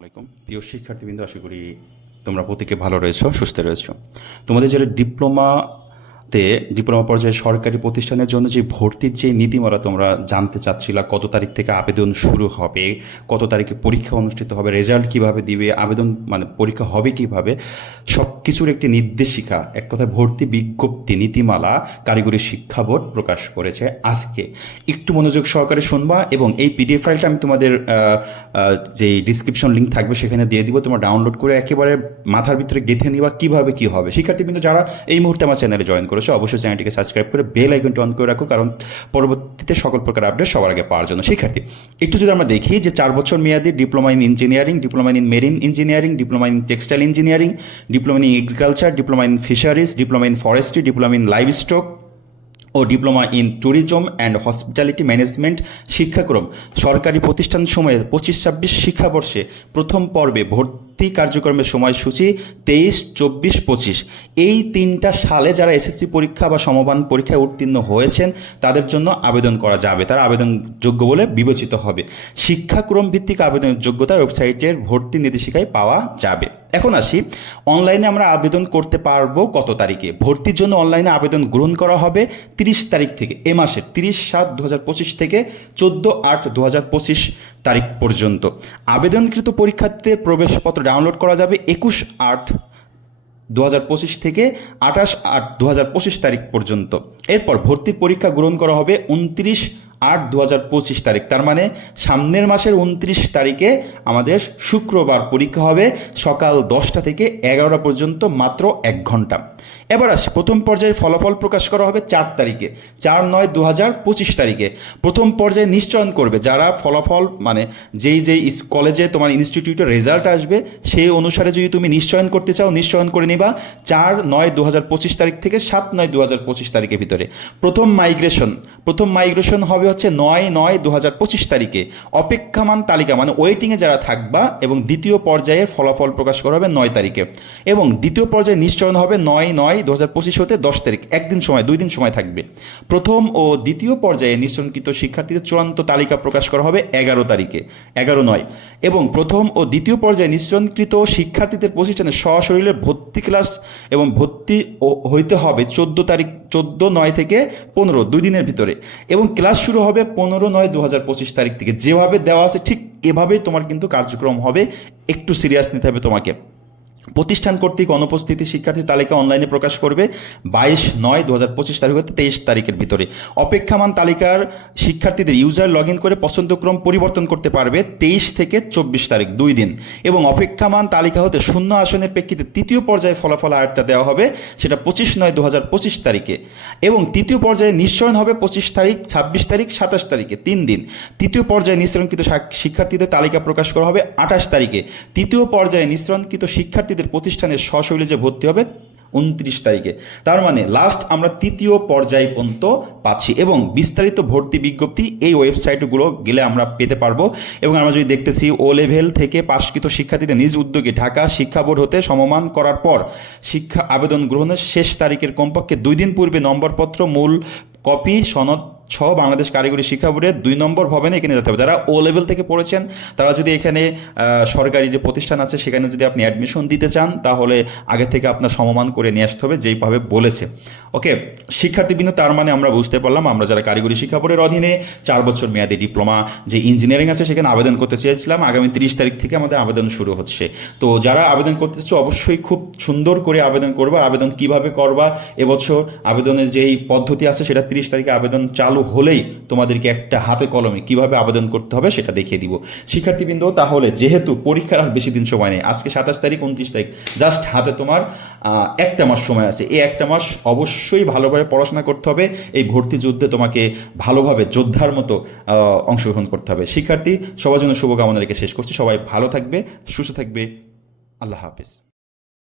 আসসালামাইকুম প্রিয় শিক্ষার্থীবৃন্দ আশা করি তোমরা প্রত্যেকে ভালো রয়েছো সুস্থ রয়েছো। তোমাদের যে ডিপ্লোমাতে ডিপ্লোমা পর্যায়ে সরকারি প্রতিষ্ঠানের জন্য যে ভর্তির যে নীতিমালা তোমরা জানতে চাচ্ছিলা, কত তারিখ থেকে আবেদন শুরু হবে, কত তারিখে পরীক্ষা অনুষ্ঠিত হবে রেজাল্ট কীভাবে দিবে, আবেদন মানে পরীক্ষা হবে কীভাবে সব কিছুর একটি নির্দেশিকা, এক কথায় ভর্তি বিজ্ঞপ্তি, নীতিমালা, কারিগরি শিক্ষা বোর্ড প্রকাশ করেছে আজকে। একটু মনোযোগ সহকারে শুনবা এবং এই পিডিএফ ফাইলটা আমি তোমাদের যে ডিসক্রিপশন লিঙ্ক থাকবে সেখানে দিয়ে দিব, তোমরা ডাউনলোড করে একেবারে মাথার ভিতরে গেঁথে নিবা কীভাবে কি হবে। শিক্ষার্থী কিন্তু যারা এই মুহূর্তে আমার চ্যানেলে জয়েন করেছ, অবশ্যই চ্যানেলটিকে সাবস্ক্রাইব করে বেল আইকনটি অন করে রাখো, কারণ পরবর্তীতে সকল প্রকার আপডেট সবার আগে পাওয়ার জন্য। শিক্ষার্থী, একটু যদি আমরা দেখি যে চার বছর মেয়াদী diploma in engineering diploma in marine engineering diploma in textile engineering diploma in agriculture diploma in fisheries diploma in forestry diploma in livestock O diploma in tourism and hospitality management শিক্ষাক্রম। সরকারি প্রতিষ্ঠান সময়ে পঁচিশ ছাব্বিশ শিক্ষাবর্ষে প্রথম পর্বে ভর্তি কার্যক্রমের সময়সূচি তেইশ, চব্বিশ, পঁচিশ। এই তিনটা সালে যারা এসএসসি পরীক্ষা বা সমবান পরীক্ষায় উত্তীর্ণ হয়েছেন, তাদের জন্য আবেদন করা যাবে। তারা আবেদন যোগ্য বলে বিবেচিত হবে। শিক্ষাক্রম ভিত্তিক আবেদনের যোগ্যতা ওয়েবসাইটের ভর্তি নির্দেশিকায় পাওয়া যাবে। এখন আসি, অনলাইনে আমরা আবেদন করতে পারব কত তারিখে? ভর্তির জন্য অনলাইনে আবেদন গ্রহণ করা হবে তিরিশ তারিখ থেকে, এ মাসের তিরিশ সাত দু হাজার পঁচিশ থেকে চোদ্দ আট দু হাজার পঁচিশ তারিখ পর্যন্ত। আবেদনকৃত পরীক্ষার্থীদের প্রবেশপত্র ডাউনলোড করা যাবে একুশ আট দু হাজার পঁচিশ থেকে আঠাশ আট দু পঁচিশ তারিখ পর্যন্ত। এরপর ভর্তির পরীক্ষা গ্রহণ করা হবে উনত্রিশ আট দু হাজার পঁচিশ তারিখ। তার মানে সামনের মাসের উনত্রিশ তারিখে আমাদের শুক্রবার পরীক্ষা হবে সকাল দশটা থেকে এগারোটা পর্যন্ত মাত্র এক ঘণ্টা। এবার আসি, প্রথম পর্যায়ের ফলাফল প্রকাশ করা হবে চার তারিখে, চার নয় দু হাজার পঁচিশ তারিখে। প্রথম পর্যায়ে নিশ্চয়ন করবে যারা ফলাফল মানে যেই যেই কলেজে তোমার ইনস্টিটিউটের রেজাল্ট আসবে সেই অনুসারে যদি তুমি নিশ্চয়ন করতে চাও, নিশ্চয়ন করে নিবা চার নয় দু হাজার পঁচিশ তারিখ থেকে সাত নয় দু হাজার পঁচিশ তারিখের ভিতরে। প্রথম মাইগ্রেশন প্রথম মাইগ্রেশন হবে হচ্ছে নয় নয় দু হাজার পঁচিশ তারিখে। অপেক্ষামান তালিকা মানে ওয়েটিংয়ে যারা থাকবা এবং দ্বিতীয় পর্যায়ের ফলাফল প্রকাশ করা হবে নয় তারিখে। এবং দ্বিতীয় পর্যায়ে নিশ্চয়ন হবে নয় নয় দু হাজার পঁচিশ হতে দশ তারিখ, একদিন সময়, দুই দিন সময় থাকবে। প্রথম ও দ্বিতীয় পর্যায়ে নিশ্চয়নকৃত শিক্ষার্থীদের চূড়ান্ত তালিকা প্রকাশ করা হবে এগারো তারিখে, এগারো নয়। এবং প্রথম ও দ্বিতীয় পর্যায়ে নিশ্চয়নকৃত শিক্ষার্থীদের প্রতিষ্ঠানে সশরীরে ভর্তি ক্লাস এবং ভর্তি হইতে হবে চোদ্দ তারিখ, চোদ্দ নয় থেকে পনেরো, দুই দিনের ভিতরে। এবং ক্লাস শুরু হবে পনেরো নয় দু হাজার পঁচিশ তারিখ থেকে। যেভাবে দেওয়া আছে ঠিক এভাবেই তোমার কিন্তু কার্যক্রম হবে। একটু সিরিয়াস নিতে হবে তোমাকে। প্রতিষ্ঠান কর্তৃক অনুপস্থিতি শিক্ষার্থী তালিকা অনলাইনে প্রকাশ করবে বাইশ নয় দু হাজার পঁচিশ তারিখ হতে তেইশ তারিখের ভিতরে। অপেক্ষামান তালিকার শিক্ষার্থীদের ইউজার লগ করে পছন্দক্রম পরিবর্তন করতে পারবে তেইশ থেকে চব্বিশ তারিখ, দুই দিন। এবং অপেক্ষামান তালিকা হতে শূন্য আসনের প্রেক্ষিতে তৃতীয় পর্যায়ে ফলাফল আয়ারটা দেওয়া হবে, সেটা পঁচিশ নয় দু হাজার পঁচিশ তারিখে। এবং তৃতীয় পর্যায়ে নিশ্চয়ন হবে পঁচিশ তারিখ, ছাব্বিশ তারিখ, সাতাশ তারিখে, তিন দিন। তৃতীয় পর্যায়ে নিঃসরণকৃত শিক্ষার্থীদের তালিকা প্রকাশ করা হবে আঠাশ তারিখে। তৃতীয় পর্যায়ে নিঃসরণকৃত শিক্ষার্থীদের প্রতিষ্ঠানের স্বশৈলে যে ভর্তি হবে উনত্রিশ তারিখে। তার মানে লাস্ট আমরা তৃতীয় পর্যায় পর্যন্ত পাচ্ছি এবং বিস্তারিত ভর্তি বিজ্ঞপ্তি এই ওয়েবসাইটগুলো গেলে আমরা পেতে পারব। এবং আমরা যদি দেখতেছি ও লেভেল থেকে পাশকৃত শিক্ষার্থীদের নিজ উদ্যোগে ঢাকা শিক্ষা বোর্ড হতে সমমান করার পর শিক্ষা আবেদন গ্রহণের শেষ তারিখের কমপক্ষে দুই দিন পূর্বে নম্বরপত্র, মূল কপি, সনদ সহ বাংলাদেশ কারিগরি শিক্ষা বোর্ডের দুই নম্বর ভবনে এখানে যেতে হবে। যারা ও লেভেল থেকে পড়েছেন, তারা যদি এখানে সরকারি যে প্রতিষ্ঠান আছে, সেখানে যদি আপনি অ্যাডমিশন দিতে চান, তাহলে আগে থেকে আপনার সমমান করে নিয়ে আসতে হবে, যেইভাবে বলেছে। ওকে শিক্ষার্থীবৃন্দ তার মানে আমরা বুঝতে পারলাম, আমরা যারা কারিগরি শিক্ষা বোর্ডের অধীনে, চার বছর মেয়াদী ডিপ্লোমা যে ইঞ্জিনিয়ারিং আছে সেখানে আবেদন করতে চেয়েছিলাম। আগামী তিরিশ তারিখ থেকে আমাদের আবেদন শুরু হচ্ছে। তো যারা আবেদন করতে চাচ্ছে, অবশ্যই খুব সুন্দর করে আবেদন করবা। আবেদন কীভাবে করবা? এবছর আবেদনের যেই পদ্ধতি আছে, সেটা তিরিশ তারিখে আবেদন চালু হলেই তোমাদেরকে একটা হাতে কলমে কীভাবে আবেদন করতে হবে, সেটা দেখিয়ে দিব। শিক্ষার্থীবৃন্দ তাহলে যেহেতু পরীক্ষার আর বেশি দিন সময় নেই, আজকে সাতাশ তারিখ, উনত্রিশ তারিখ জাস্ট হাতে তোমার একটা মাস সময় আছে। এই একটা মাস অবশ্যই ভালোভাবে পড়াশোনা করতে হবে। এই ভর্তি যুদ্ধে তোমাকে ভালোভাবে যোদ্ধার মতো অংশগ্রহণ করতে হবে। শিক্ষার্থী, সবার জন্য শুভকামনা রেখে শেষ করছি। সবাই ভালো থাকবে, সুস্থ থাকবে। আল্লাহ হাফিজ।